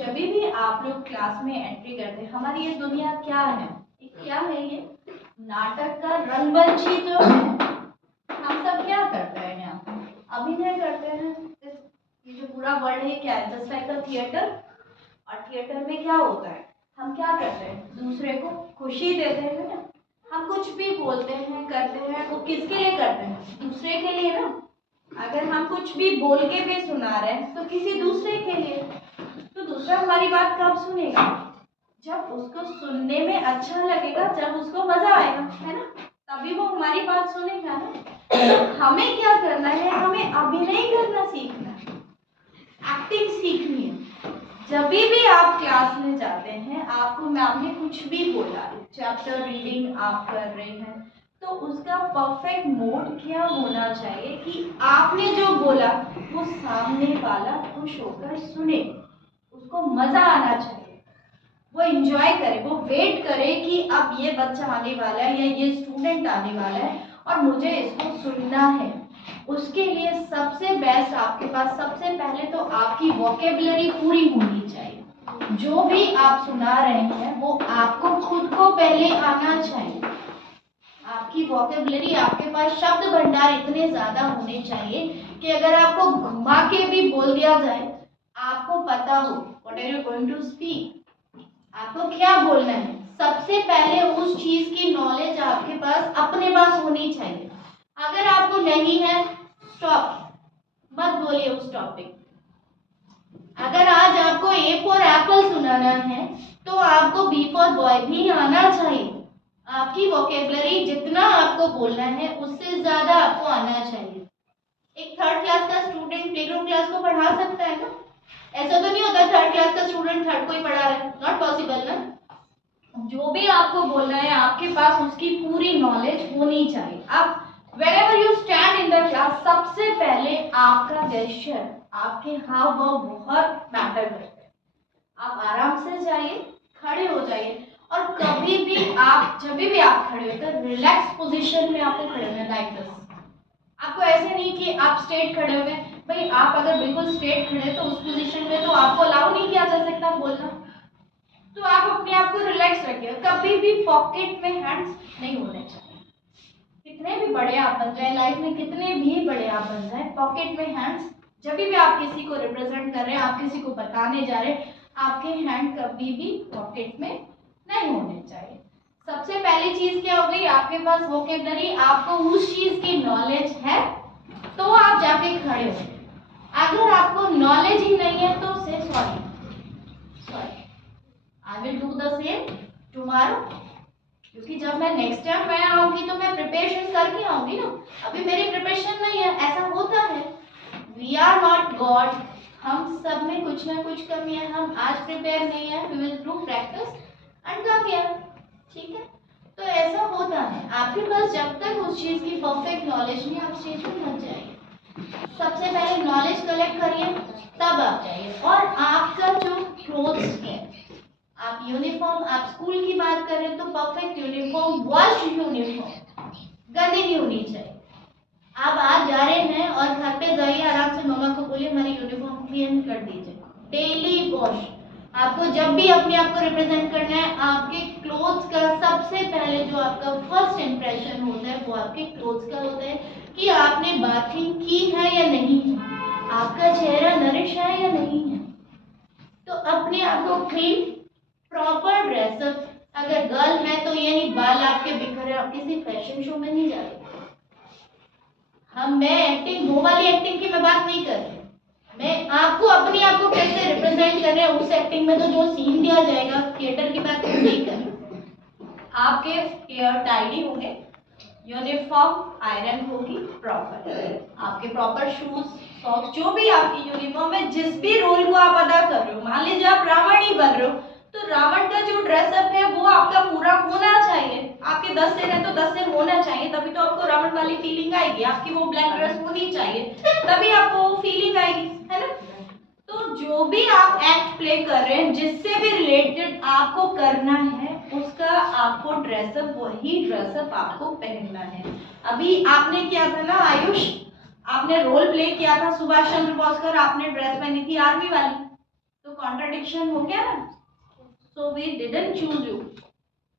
जब भी आप लोग क्लास में एंट्री करते हैं, हमारी ये दुनिया क्या है, क्या है ये नाटक का रंगमंच ही तो है। हम सब क्या करते हैं यहाँ पे, अभिनय करते हैं। ये जो पूरा वर्ल्ड है क्या है, जस्ट लाइक अ थिएटर। और थिएटर में क्या होता है, हम क्या करते हैं, दूसरे को खुशी देते हैं ना। हम कुछ भी बोलते हैं करते हैं, वो किसके लिए करते हैं, दूसरे के लिए ना। अगर हम कुछ भी बोल के भी सुना रहे हैं तो किसी दूसरे के लिए। तो दूसरा हमारी बात कब सुनेगा, जब उसको सुनने में अच्छा लगेगा, जब उसको मजा आएगा, है ना, तभी वो हमारी बात सुनेगा ना। तो हमें क्या करना है, हमें अभिनय करना सीखना है, एक्टिंग सीखनी है। जब भी आप क्लास में जाते हैं, आपको मैम ने कुछ भी बोला, चैप्टर रीडिंग आप कर रहे हैं, तो उसका परफेक्ट मोड क्या होना चाहिए कि आपने जो बोला वो सामने वाला खुश होकर सुने, उसको मजा आना चाहिए, वो एंजॉय करे, वो वेट करे कि अब ये बच्चा आने वाला है या ये स्टूडेंट आने वाला है और मुझे इसको सुनना है। उसके लिए सबसे बेस्ट आपके पास सबसे पहले तो आपकी वोकेबलरी पूरी होनी चाहिए। जो भी आप सुना रहे हैं वो आपको खुद को पहले आना चाहिए। आपकी वोकेबलरी, आपके पास शब्द भंडार इतने ज्यादा होने चाहिए कि अगर आपको घुमा के भी बोल दिया जाए, आपको पता हो what are you going to speak, आपको क्या बोलना है। सबसे पहले उस चीज की नॉलेज आपके पास अपने पास होनी चाहिए। अगर आपको नहीं है, स्टॉप, मत बोलिए उस टॉपिक। अगर आज आपको ए फॉर एप्पल सुनाना है तो आपको बी फॉर बॉय भी आना चाहिए। आपकी वोकेबलरी जितना आपको बोलना है उससे ज्यादा आपको आना चाहिए। एक थर्ड क्लास का स्टूडेंट प्ले ग्रुप क्लास को पढ़ा सकता है ना, ऐसा तो नहीं होता थर्ड क्लास का स्टूडेंट थर्ड को ही पढ़ा रहा है, नॉट पॉसिबल ना। जो भी आपको बोलना है आपके पास उसकी पूरी नॉलेज होनी चाहिए। अब whenever you stand in the class, सबसे पहले आपका gesture, आपके हाव भाव बहुत मैटर करते हैं। आप आराम से जाइए, खड़े हो जाइए, और कभी भी आप जब भी आप खड़े होते हैं रिलैक्स पोजीशन में आपको खड़े होना, लाइक दिस। आपको ऐसे नहीं कि आप स्ट्रेट खड़े हो गए, भाई आप अगर बिल्कुल स्ट्रेट खड़े तो उस पोजीशन में तो आपको अलाउ नहीं किया जा सकता बोलना। तो आप अपने आप को रिलैक्स रखिए, कभी भी पॉकेट में हैंड्स नहीं होने चाहिए। कितने भी बड़े आप बन जाए लाइफ में, कितने भी बड़े आप बन जाए, पॉकेट में हैंड्स, जब भी आप किसी को रिप्रेजेंट कर रहे हैं, आप किसी को बताने जा रहे हैं, आपके हैंड कभी भी पॉकेट में नहीं होने चाहिए। सबसे पहली चीज क्या हो गई, आपके पास वोकेबलरी, आपको उस चीज की नॉलेज है तो आप जाके खड़े हो। अगर आपको नॉलेज ही नहीं है तो से sorry, I will do the same tomorrow, क्योंकि जब मैं नेक्स्ट टाइम मैं आऊंगी तो मैं प्रिपरेशन करके आऊंगी ना। अभी मेरी प्रिपरेशन नहीं है, ऐसा होता है। वी आर नॉट गॉड, हम सब में कुछ ना कुछ कमी है। हम आज प्रिपेयर नहीं है, we will do practice and come here, ठीक है। तो ऐसा होता है, आपके पास जब तक उस चीज की परफेक्ट नॉलेज नहीं, आप स्टेज पर मत जाइए। सबसे पहले नॉलेज कलेक्ट करिए, तब आप जाइए। और आपका जो क्लोथ्स है, आप यूनिफॉर्म, आप स्कूल की बात करें तो परफेक्ट यूनिफॉर्म, वॉश यूनिफॉर्म, गंदी नहीं होनी चाहिए। आप आज जा रहे हैं और घर पे जाइए, आराम से मम्मा को बोलिए हमारी यूनिफॉर्म क्लीन कर दीजिए, डेली वॉश। आपको जब भी अपने आप को रिप्रेजेंट करना है, आपके क्लोथ्स का सबसे पहले जो आपका फर्स्ट इंप्रेशन होता है वो आपके क्लोथ्स का होता है कि आपने बाथिंग की है या नहीं है, आपका चेहरा नरिश है या नहीं है। तो अपने आप को क्लीन, प्रॉपर ड्रेसअप। अगर गर्ल है तो ये नहीं बाल आपके बिखरे, आप किसी फैशन शो में नहीं जा रहे। मैं एक्टिंग, वो वाली एक्टिंग की मैं बात नहीं कर रही। मैं आपको अपने आप को कैसे रिप्रेजेंट कर रहे हैं उस एक्टिंग में, तो जो सीन दिया जाएगा थिएटर की बात नहीं कर रही। आपके हेयर टाइडी होंगे, यूनिफॉर्म आयरन होगी प्रॉपर, आपके प्रॉपर शूज सॉक्स, जो भी आपकी यूनिफॉर्म है, जिस भी रोल को आप अदा कर रहे हो, मान लीजिए आप रावण ही बन रहे हो तो रावण का जो ड्रेसअप है वो आपका पूरा होना चाहिए। आपके 10 सिर है तो 10 सिर होना चाहिए, तभी तो आपको रावण वाली फीलिंग आएगी। आपकी वो ब्लैक ड्रेस होनी चाहिए, तभी आपको वो फीलिंग आएगी, है ना। तो जो भी आप एक्ट प्ले कर रहे हैं, जिससे भी रिलेटेड आपको करना है, उसका आपको ड्रेसअप, वही ड्रेसअप आपको पहनना है। अभी आपने किया था ना आयुष, आपने रोल प्ले किया था सुभाष चंद्र बोस का, आपने ड्रेस पहनी थी आर्मी वाली, तो कॉन्ट्रडिक्शन हो गया ना, so we didn't choose you,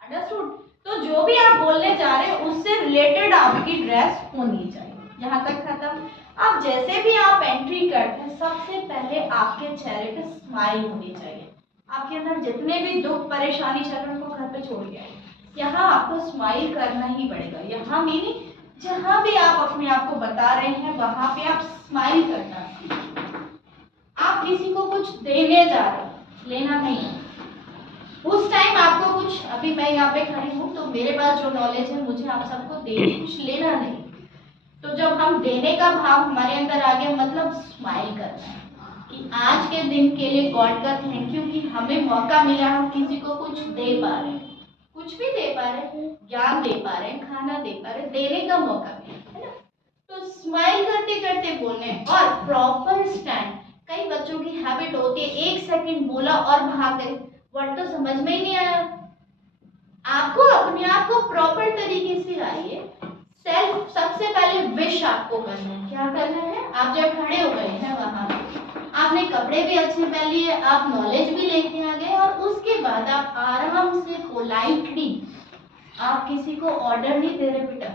understood. तो जो भी आप बोलने जा रहे हैं उससे रिलेटेड आपकी ड्रेस होनी चाहिए। यहाँ तक खत्म। अब जैसे भी आप एंट्री करते हैं सबसे पहले आपके चेहरे पे स्माइल होनी चाहिए। आपके अंदर जितने भी दुख परेशानी चल रहे हैं उनको घर पे छोड़ के आए, यहाँ आपको स्माइल करना ही पड़ेगा। यहाँ मीनिंग जहाँ भी आप अपने आप को बता रहे हैं वहां पे आप स्माइल करना है। आप किसी को कुछ देने जा रहे हैं, लेना नहीं है। उस टाइम आपको कुछ, अभी मैं यहाँ पे खड़ी हूँ तो मेरे पास जो नॉलेज है मुझे आप सबको देनी, कुछ लेना नहीं। तो जब हम देने का भाव हमारे अंदर आ गया, मतलब स्माइल करना है कि आज के दिन के लिए गॉड का थैंक यू कि हमें मौका मिला, हम किसी को कुछ दे पा रहे हैं, कुछ भी दे पा रहे हैं, ज्ञान दे पा रहे हैं, खाना दे पा रहे हैं, देने का मौका मिला, है ना। तो स्माइल करते करते बोलने और प्रॉपर स्टैंड। कई बच्चों की हैबिट होती है 1 सेकंड बोला और भाग गए, वर्ड तो समझ में ही नहीं आया। आपको अपने आप को प्रॉपर तरीके से आइए। सेल्फ सबसे पहले विश आपको करना है। क्या करना है? आप जब खड़े हो गए हैं वहां आपने कपड़े भी अच्छे पहन लिए, आप नॉलेज भी लेके आ गए, और उसके बाद आप आराम से पोलाइटली, आप किसी को ऑर्डर नहीं दे रहे बेटा,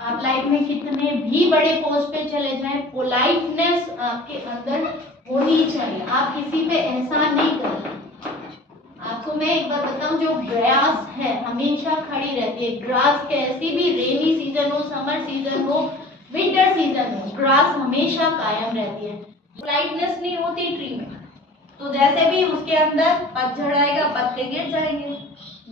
आप लाइफ में कितने भी बड़े पोस्ट पे चले जाएं, पोलाइटनेस आपके अंदर होनी चाहिए। आप किसी पे एहसान नहीं कर रहे। आपको मैं एक बात बताऊं, जो ग्रास है हमेशा खड़ी रहती है। ग्रास कैसी भी, रेनी सीजन हो, समर सीजन हो, विंटर सीजन हो, ग्रास हमेशा कायम रहती है। लाइटनेस नहीं होती ट्री में, तो जैसे भी उसके अंदर पतझड़ आएगा, पत्ते गिर जाएंगे,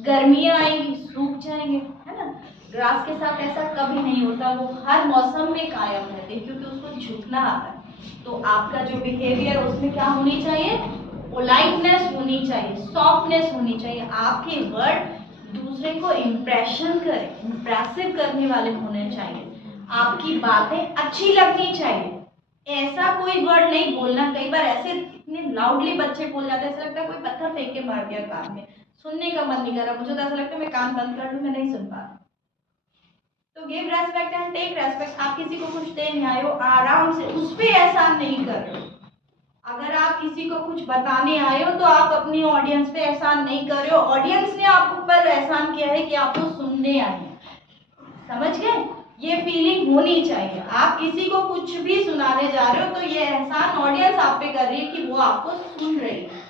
गर्मियां आएंगी, सूख जाएंगे, है ना। ग्रास के साथ ऐसा कभी नहीं होता, वो हर मौसम में कायम रहते हैं क्योंकि उसको झुकना आता है। तो आपका जो बिहेवियर उसमें क्या होनी चाहिए? पोलाइटनेस होनी चाहिए, सॉफ्टनेस होनी चाहिए। आपके वर्ड दूसरे को इम्प्रेशन करें, इम्प्रेसिव करने वाले होने चाहिए। आपकी बातें अच्छी लगनी चाहिए। ऐसा कोई वर्ड नहीं बोलना, कई बार ऐसे इतने लाउडली बच्चे बोल जाते हैं, ऐसा लगता है कोई पत्थर फेंक के मार दिया कान में, सुनने का मन नहीं कर रहा। मुझे तो ऐसा लगता है मैं कान बंद कर लूं, मैं नहीं सुन पा रहा। तो give respect and take respect. आप किसी को कुछ देने आए हो, आराम से, उस पर एहसान नहीं कर रहे हो। अगर आप किसी को कुछ बताने आए हो तो आप अपनी ऑडियंस पे एहसान नहीं कर रहे हो, ऑडियंस ने आप ऊपर एहसान किया है कि आपको सुनने आए हैं। समझ गए? ये फीलिंग होनी चाहिए। आप किसी को कुछ भी सुनाने जा रहे हो तो ये एहसान ऑडियंस आप पे कर रही है कि वो आपको सुन रही है।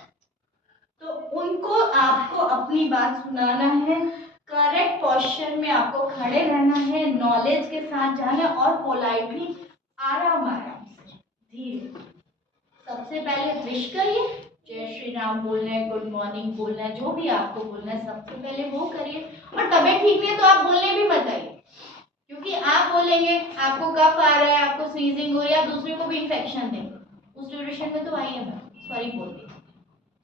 तो उनको आपको अपनी बात सुनाना है, करेक्ट पोस्चर में आपको खड़े रहना है, नॉलेज के साथ जाना और पोलाइटली, आराम आराम से, धीरे। सबसे पहले विश करिए, जय श्री राम बोलना है, गुड मॉर्निंग बोलना है, जो भी आपको बोलना है सबसे पहले वो करिए। और तबीयत ठीक नहीं है तो आप बोलने भी मत आइए, क्योंकि आप बोलेंगे आपको कफ आ रहा है, आपको स्नीजिंग हो रही है, आप दूसरे को भी इन्फेक्शन देंगे। उस ड्यूरेशन में तो आइए मत, सॉरी बोल के,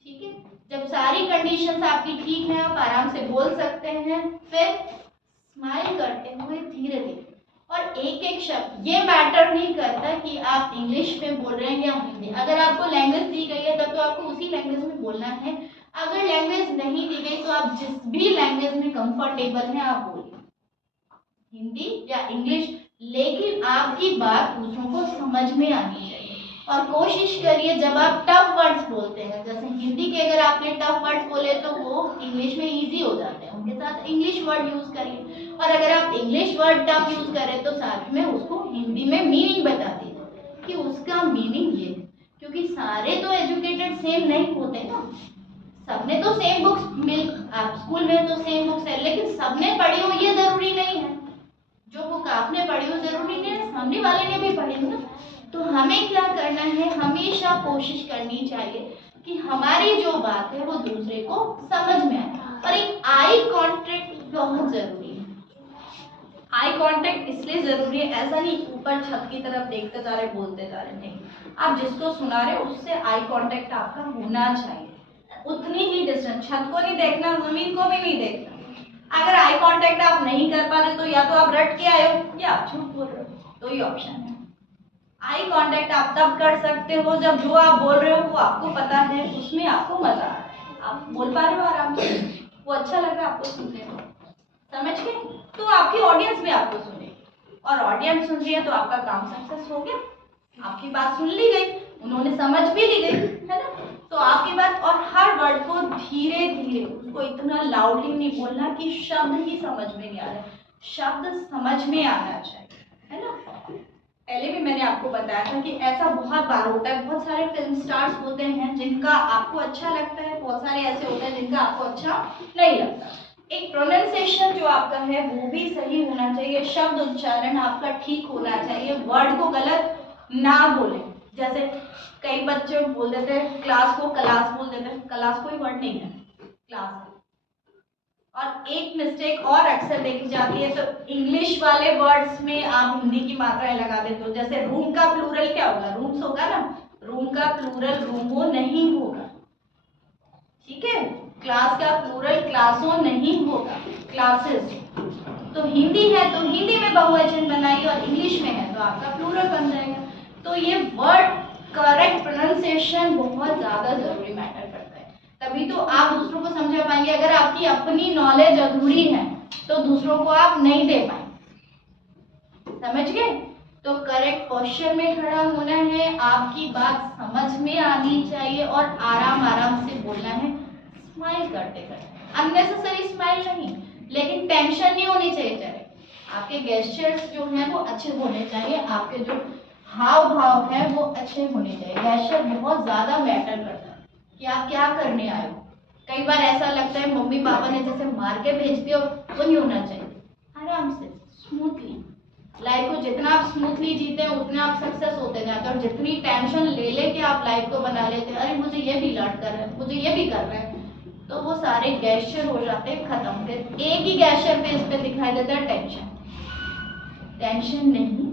ठीक है। जब सारी कंडीशंस आपकी ठीक है आप आराम से बोल सकते हैं। फिर स्माइल करते हुए धीरे धीरे, और एक एक शब्द, ये मैटर नहीं करता कि आप इंग्लिश में बोल रहे हैं या हिंदी। अगर आपको लैंग्वेज दी गई है तब तो आपको उसी लैंग्वेज में बोलना है। अगर लैंग्वेज नहीं दी गई तो आप जिस भी लैंग्वेज में कंफर्टेबल हैं आप बोलिए, हिंदी या इंग्लिश, लेकिन आपकी बात दूसरों को समझ में आनी चाहिए। और कोशिश करिए जब आप टफ वर्ड्स बोलते हैं, जैसे हिंदी के अगर आपने टफ वर्ड्स बोले तो वो इंग्लिश में इजी हो जाते हैं, उनके साथ इंग्लिश वर्ड यूज करिए। और अगर आप इंग्लिश वर्ड टफ यूज करें तो साथ में उसको हिंदी में मीनिंग बता दीजिए कि उसका मीनिंग ये, क्योंकि सारे तो एजुकेटेड सेम नहीं होते ना। सबने तो सेम बुक्स मिल, आप स्कूल में तो सेम बुक्स है, लेकिन सबने पढ़ी हो ये जरूरी नहीं है। जो बुक आपने पढ़ी हो जरूरी नहीं है सामने वाले ने भी पढ़ी हो ना। तो हमें क्या करना है, हमेशा कोशिश करनी चाहिए कि हमारी जो बात है वो दूसरे को समझ में आए। और एक आई कांटेक्ट बहुत जरूरी है। आई कांटेक्ट इसलिए जरूरी है, ऐसा नहीं ऊपर छत की तरफ देखते जा रहे बोलते जा रहे, नहीं। आप जिसको सुना रहे हो उससे आई कांटेक्ट आपका होना चाहिए, उतनी ही डिस्टेंस। छत को नहीं देखना, जमीन को भी नहीं देखना। अगर आई कांटेक्ट आप नहीं कर पा रहे तो या तो आप रट के आए हो या आप झूठ बोल रहे हो, दो ही ऑप्शन है। आई कांटेक्ट आप तब कर सकते हो जब जो आप बोल रहे हो वो आपको पता है, उसमें आपको मजा आ रहा है, आप बोल पा रहे हो आराम से, वो अच्छा लग रहा है आपको सुनने में, समझ गए? तो आपकी ऑडियंस भी आपको सुनेगी, और ऑडियंस सुन रही है तो आपका काम सक्सेस हो गया, आपकी बात सुन ली गई, उन्होंने समझ भी ली गई, है ना। तो तो आपकी बात, और हर वर्ड को धीरे धीरे, उसको इतना लाउडली नहीं बोलना कि शब्द ही समझ में नहीं आ रहा, शब्द समझ में आना चाहिए, है ना। पहले भी मैंने आपको बताया था कि ऐसा बहुत बार होता है, बहुत सारे फिल्म स्टार्स होते हैं जिनका आपको अच्छा लगता है, बहुत सारे ऐसे होते हैं जिनका आपको अच्छा नहीं लगता। एक प्रोनाउंसिएशन जो आपका है वो भी सही होना चाहिए, शब्द उच्चारण आपका ठीक होना चाहिए, वर्ड को गलत ना बोले। जैसे कई बच्चे बोल देते हैं क्लास को क्लास बोल देते हैं, क्लास कोई वर्ड नहीं है, क्लास है। और एक मिस्टेक और अक्सर देखी जाती है, तो इंग्लिश वाले वर्ड्स में आप हिंदी की मात्राएं लगा देते हो। जैसे रूम का प्लूरल क्या होगा, रूम्स होगा ना, रूम का प्लूरल रूमो नहीं होगा, ठीक है। क्लास का प्लूरल क्लासों नहीं होगा, क्लासेस। तो हिंदी है तो हिंदी में बहुवचन बनाइए, और इंग्लिश में है तो आपका प्लूरल बन जाएगा। तो ये वर्ड करेक्ट प्रोनाउंसिएशन बहुत ज़्यादा जरूरी मैटर करता है, तभी तो आप दूसरों को समझा पाएंगे। अगर आपकी अपनी नॉलेज अधूरी है तो दूसरों को आप नहीं दे पाएंगे, समझ गए। तो करेक्ट पोस्चर में खड़ा होना है, आपकी बात समझ में आनी चाहिए, और आराम आराम से बोलना है, स्माइल करते करते, अननेसेसरी स्माइल नहीं, लेकिन टेंशन नहीं होनी चाहिए। चले आपके गेस्चर्स जो हैं वो अच्छे होने चाहिए, आपके जो हाव भाव है वो अच्छे होने चाहिए। गेस्चर बहुत ज्यादा मैटर करता है कि आप क्या करने आए हो। कई बार ऐसा लगता है मम्मी पापा ने जैसे मार के भेज दिया, वो नहीं होना चाहिए। आराम से स्मूथली, लाइफ को जितना आप स्मूथली जीते हैं उतने आप सक्सेस होते जाते हैं। और जितनी टेंशन ले लेके आप लाइफ को बना लेते हैं, अरे मुझे ये भी लर्न कर रहा है, मुझे ये भी कर रहा है, तो वो सारे गेस्चर हो जाते हैं खत्म। फिर एक ही गेस्चर फेस पे दिखाई देता है, टेंशन। टेंशन नहीं,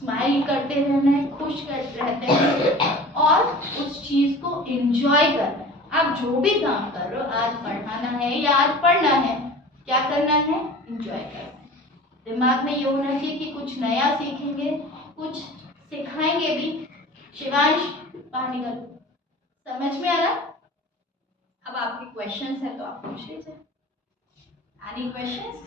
स्माइल करते रहना है, खुश करते रहते हैं, और उस चीज को एंजॉय करना है। आप जो भी काम कर रहे हो, आज पढ़ाना है या आज पढ़ना है, क्या करना है, एंजॉय करना है। दिमाग में ये होना चाहिए कि कुछ नया सीखेंगे, कुछ सिखाएंगे भी। शिवांश बाहर निकल, समझ में आ रहा। अब आपके क्वेश्चंस हैं तो आप पूछ लीजिए। Any questions?